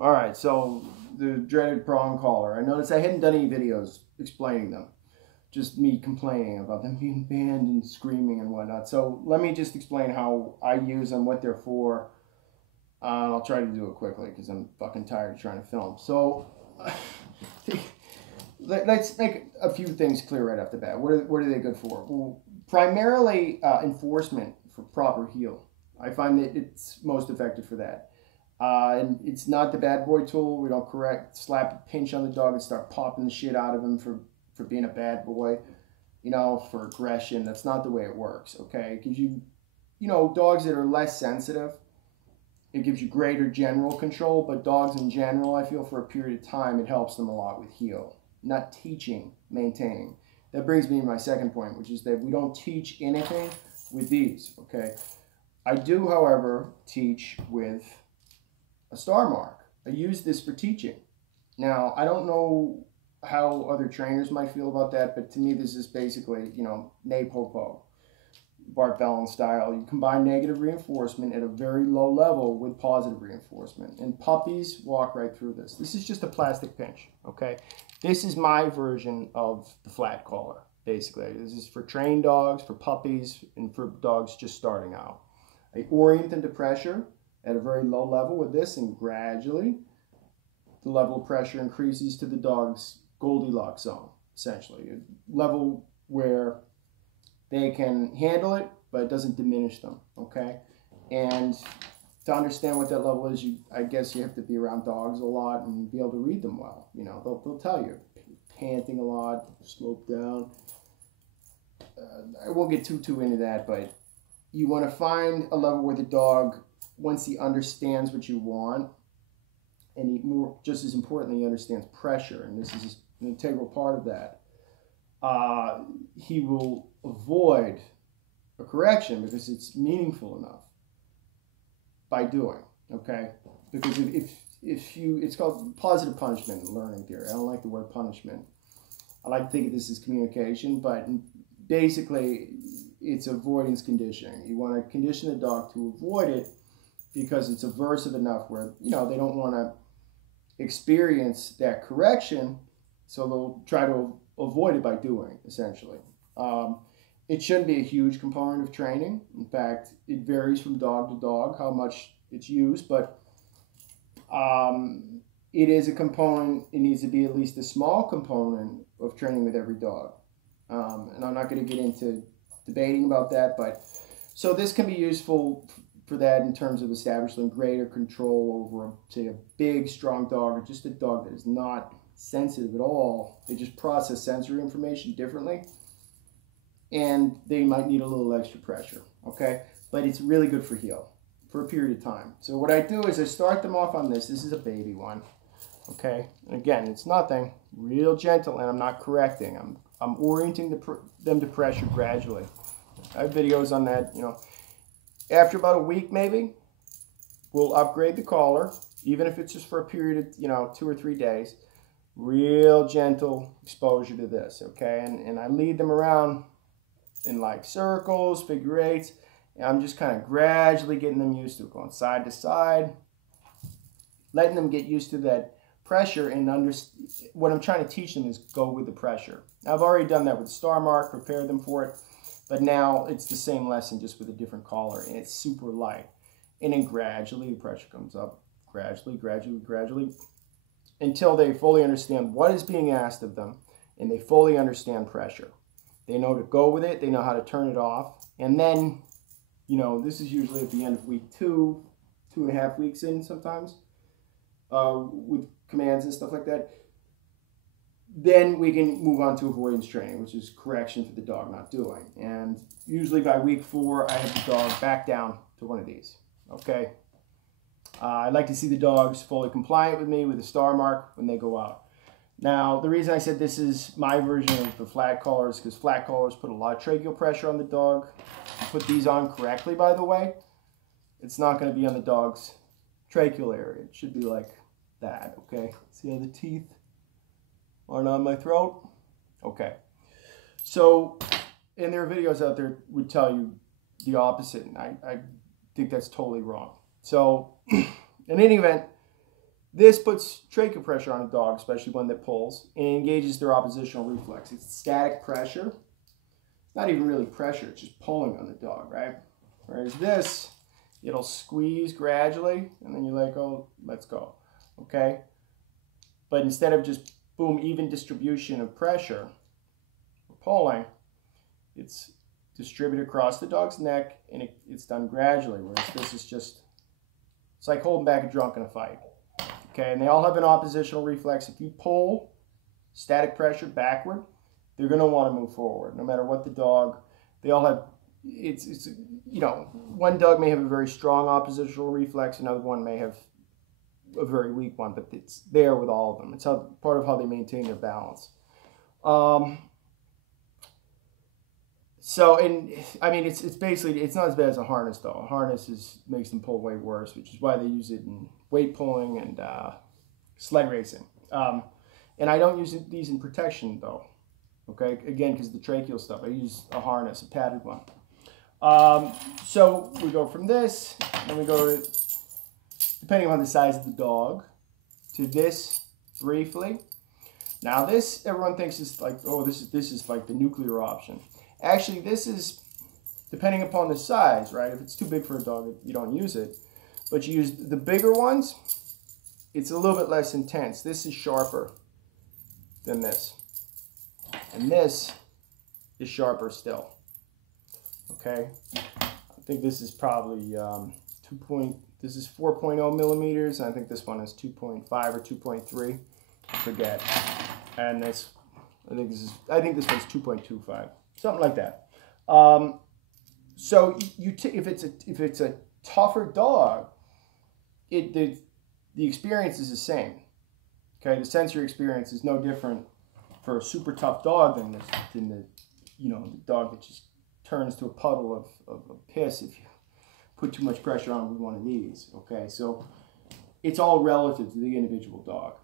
All right, so the dreaded prong collar. I noticed I hadn't done any videos explaining them. Just me complaining about them being banned and screaming and whatnot. So let me just explain how I use them, what they're for. I'll try to do it quickly because I'm fucking tired of trying to film. So let's make a few things clear right off the bat. What are they good for? Well, primarily enforcement for proper heel. I find that it's most effective for that. And it's not the bad boy tool. We don't slap a pinch on the dog and start popping the shit out of him for being a bad boy, for aggression. That's not the way it works, okay? It gives you, dogs that are less sensitive, it gives you greater general control, but dogs in general, I feel for a period of time, it helps them a lot with heel. Not teaching, maintaining. That brings me to my second point, which is that we don't teach anything with these, okay? I do, however, teach with a star mark. I use this for teaching. Now, I don't know how other trainers might feel about that, but to me, this is basically, ne popo, Bart Bellin style. You combine negative reinforcement at a very low level with positive reinforcement. And puppies walk right through this. This is just a plastic pinch, okay? This is my version of the flat collar, basically. This is for trained dogs, for puppies, and for dogs just starting out. I orient them to pressure at a very low level with this, and gradually the level of pressure increases to the dog's Goldilocks zone, essentially. A level where they can handle it, but it doesn't diminish them, okay? And to understand what that level is, I guess you have to be around dogs a lot and be able to read them well. They'll tell you, panting a lot, slope down. I won't get too into that, but you want to find a level where the dog, once he understands what you want, and just as importantly, he understands pressure, and this is an integral part of that, he will avoid a correction because it's meaningful enough by doing, okay? Because it's called positive punishment in learning theory. I don't like the word punishment. I like to think of this as communication, but basically it's avoidance conditioning. You want to condition the dog to avoid it because it's aversive enough where, they don't want to experience that correction, so they'll try to avoid it by doing, essentially. It shouldn't be a huge component of training. In fact, it varies from dog to dog how much it's used, but it is a component. It needs to be at least a small component of training with every dog. And I'm not going to get into debating about that, but so this can be useful for that in terms of establishing greater control over, say, a big, strong dog, or just a dog that is not sensitive at all. They just process sensory information differently, and they might need a little extra pressure, okay? But it's really good for heel for a period of time. So what I do is I start them off on this. This is a baby one, okay? And again, it's nothing, real gentle, and I'm not correcting. I'm orienting them to pressure gradually. I have videos on that, After about a week, maybe, we'll upgrade the collar, even if it's just for a period of, 2 or 3 days. Real gentle exposure to this, okay? And I lead them around in like circles, figure eights, and I'm just kind of gradually getting them used to it, going side to side, letting them get used to that pressure, and what I'm trying to teach them is go with the pressure. Now, I've already done that with Star Mark, prepared them for it, but now it's the same lesson just with a different collar, and it's super light. And then gradually the pressure comes up, gradually, until they fully understand what is being asked of them, and they fully understand pressure. They know to go with it, they know how to turn it off, and then, this is usually at the end of week 2, 2.5 weeks in sometimes, with commands and stuff like that. Then we can move on to avoidance training, which is correction for the dog not doing. And usually by week 4, I have the dog back down to one of these, okay? I like to see the dogs fully compliant with me with a star mark when they go out. Now, the reason I said this is my version of the flat collars is because flat collars put a lot of tracheal pressure on the dog. Put these on correctly, by the way, it's not going to be on the dog's tracheal area. It should be like that, okay? See how the teeth aren't on my throat? Okay. So, and there are videos out there would tell you the opposite, and I think that's totally wrong. So, in any event, This puts trachea pressure on a dog, especially one that pulls, and engages their oppositional reflex. It's static pressure. It's not even really pressure, it's just pulling on the dog, right? Whereas this, it'll squeeze gradually, and then you're like, oh, let's go, okay? But instead of just, boom, even distribution of pressure, pulling, it's distributed across the dog's neck, and it's done gradually, whereas this is just, it's like holding back a drunk in a fight. Okay, and they all have an oppositional reflex. If you pull static pressure backward, they're going to want to move forward, no matter what the dog. They all have, it's you know, one dog may have a very strong oppositional reflex, another one may have a very weak one, but it's there with all of them. It's part of how they maintain their balance. So, and I mean, it's basically, it's not as bad as a harness though. A harness makes them pull way worse, which is why they use it in weight pulling and sled racing. And I don't use these in protection though. Okay, again, because of the tracheal stuff, I use a harness, a padded one. So we go from this, and we go to, depending on the size of the dog, to this briefly. Now this, everyone thinks is like, oh, this is like the nuclear option. Actually, this is, depending upon the size, right? If it's too big for a dog, you don't use it. But you use the bigger ones, it's a little bit less intense. This is sharper than this. And this is sharper still. Okay? I think this is probably this is 4.0 millimeters, and I think this one is 2.5 or 2.3. I forget. And this, I think this one's 2.25. Something like that. So if it's a tougher dog, the experience is the same. Okay, the sensory experience is no different for a super tough dog than the dog that just turns to a puddle of piss if you put too much pressure on with one of these. Okay, so it's all relative to the individual dog.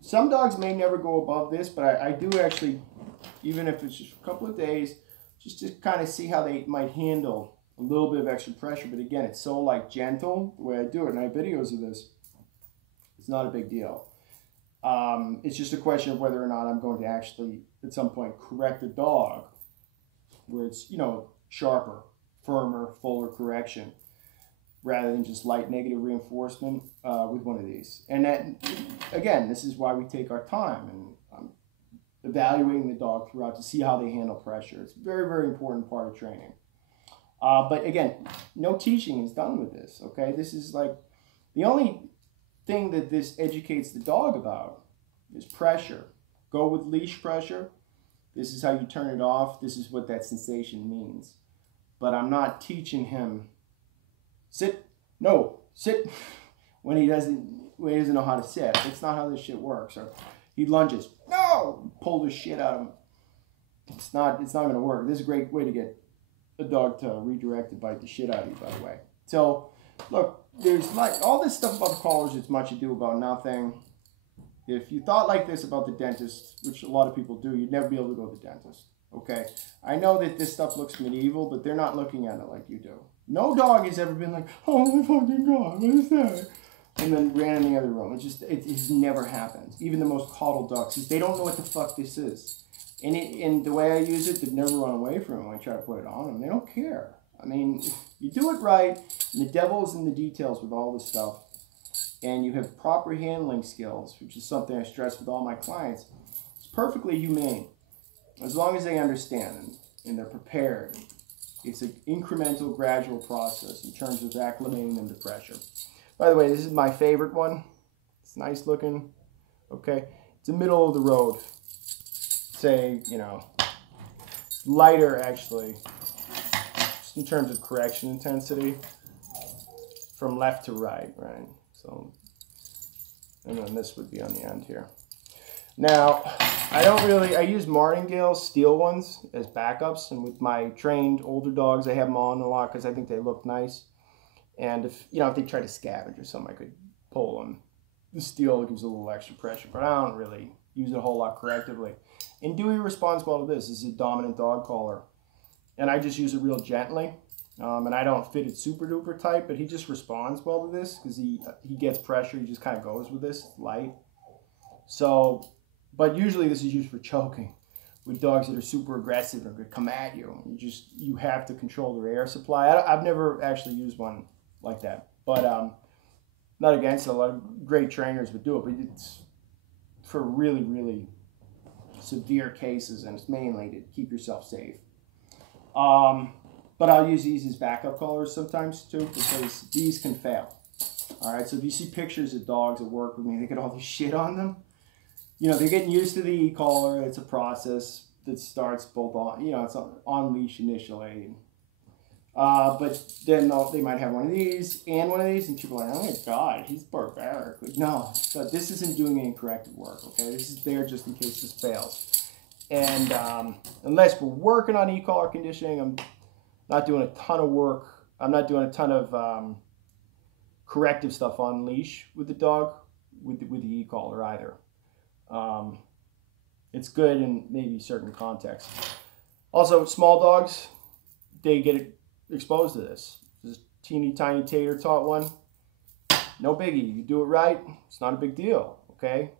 Some dogs may never go above this, but I do actually, even if it's just a couple of days, just to kind of see how they might handle a little bit of extra pressure. But again, it's so like gentle the way I do it, and I have videos of this. It's not a big deal. It's just a question of whether or not I'm going to actually at some point correct the dog where it's, you know, sharper, firmer, fuller correction, rather than just light negative reinforcement with one of these. And that, again, this is why we take our time and evaluating the dog throughout to see how they handle pressure. It's a very, very important part of training. But again, no teaching is done with this, okay? This is like, the only thing that this educates the dog about is pressure. Go with leash pressure. This is how you turn it off. This is what that sensation means. But I'm not teaching him sit, no, sit, when he doesn't know how to sit. That's not how this shit works. Or he lunges, no, pull the shit out of him. It's not going to work. This is a great way to get a dog to redirect to bite the shit out of you, by the way. So, look, there's like all this stuff about the collars. It's much ado about nothing. If you thought like this about the dentist, which a lot of people do, you'd never be able to go to the dentist. Okay, I know that this stuff looks medieval, but they're not looking at it like you do. No dog has ever been like, oh my fucking God, what is that? And then ran in the other room. It never happens. Even the most coddled dogs, they don't know what the fuck this is. And the way I use it, they've never run away from it when I try to put it on them. They don't care. I mean, you do it right, and the devil's in the details with all this stuff, and you have proper handling skills, which is something I stress with all my clients. It's perfectly humane, as long as they understand and they're prepared. It's an incremental, gradual process in terms of acclimating them to pressure. By the way, this is my favorite one. It's nice looking. Okay, it's the middle of the road. Say, you know, lighter actually, just in terms of correction intensity, from left to right, right? So, and then this would be on the end here. Now, I use martingale steel ones as backups, and with my trained older dogs, I have them on a lot because I think they look nice. And if they try to scavenge or something, I could pull them. The steel gives a little extra pressure, but I don't really use it a whole lot correctively. And Dewey responds well to this. This is a dominant dog collar, and I just use it real gently. And I don't fit it super duper tight, but he just responds well to this because he gets pressure. He just kind of goes with this light. So, but usually this is used for choking with dogs that are super aggressive or could come at you. You have to control their air supply. I've never actually used one like that, but not against it. A lot of great trainers would do it, but it's for really, really severe cases, and it's mainly to keep yourself safe. But I'll use these as backup collars sometimes too, because these can fail. All right, so if you see pictures of dogs that work with me, they get all this shit on them. You know, they're getting used to the e-collar. It's a process that starts both on, it's on leash initially. But then they might have one of these and one of these, and people are like, oh my God, he's barbaric. Like, no, but this isn't doing any corrective work, okay? This is there just in case this fails. And unless we're working on e-collar conditioning, I'm not doing a ton of work. I'm not doing a ton of corrective stuff on leash with the dog, with the e-collar either. It's good in maybe certain contexts. Also, small dogs, they get exposed to this. This teeny tiny tater tot one, no biggie. You do it right, it's not a big deal, okay?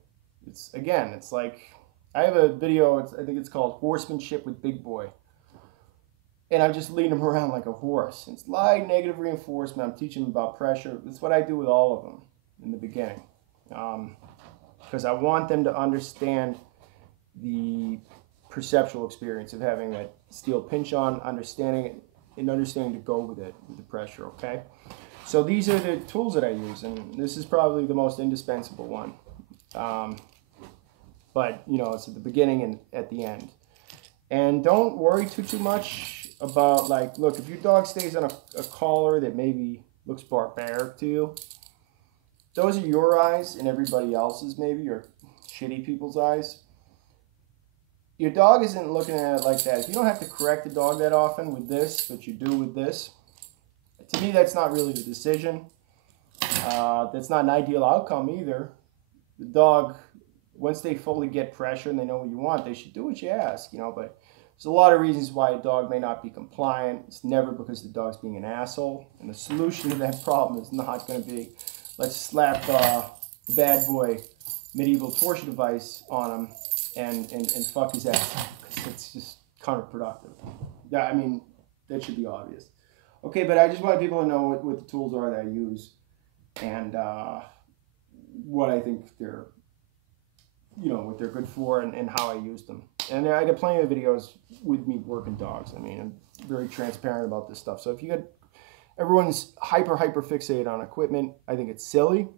It's like, I have a video, I think it's called Horsemanship with Big Boy. And I'm just leading him around like a horse. It's light negative reinforcement. I'm teaching him about pressure. That's what I do with all of them in the beginning. Because I want them to understand the perceptual experience of having that steel pinch on, understanding it, and understanding to go with it, with the pressure, okay? So these are the tools that I use, and this is probably the most indispensable one. But, it's at the beginning and at the end. And don't worry too much about, like, look, if your dog stays on a collar that maybe looks barbaric to you, those are your eyes and everybody else's maybe, or shitty people's eyes. Your dog isn't looking at it like that. If you don't have to correct the dog that often with this, but you do with this, to me that's not really the decision. That's not an ideal outcome either. The dog, once they fully get pressure and they know what you want, they should do what you ask, but there's a lot of reasons why a dog may not be compliant. It's never because the dog's being an asshole. And the solution to that problem is not going to be, let's slap the bad boy medieval torture device on him and fuck his ass. It's just counterproductive. Yeah, I mean, that should be obvious. Okay, but I just want people to know what the tools are that I use and what I think they're, what they're good for and how I use them. And I got plenty of videos with me working dogs. I mean, I'm very transparent about this stuff. So if everyone's hyper fixated on equipment, I think it's silly.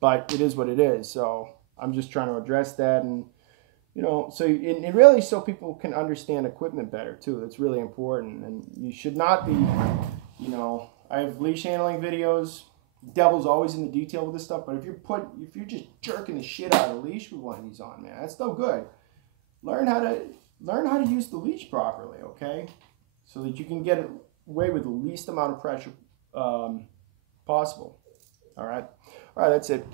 But it is what it is. So I'm just trying to address that, and and really so people can understand equipment better too. That's really important. And you should not be, I have leash handling videos. Devil's always in the detail with this stuff, but if you're just jerking the shit out of the leash with one of these on, man, that's no good. Learn how to use the leash properly, okay? So that you can get away with the least amount of pressure possible. All right, that's it.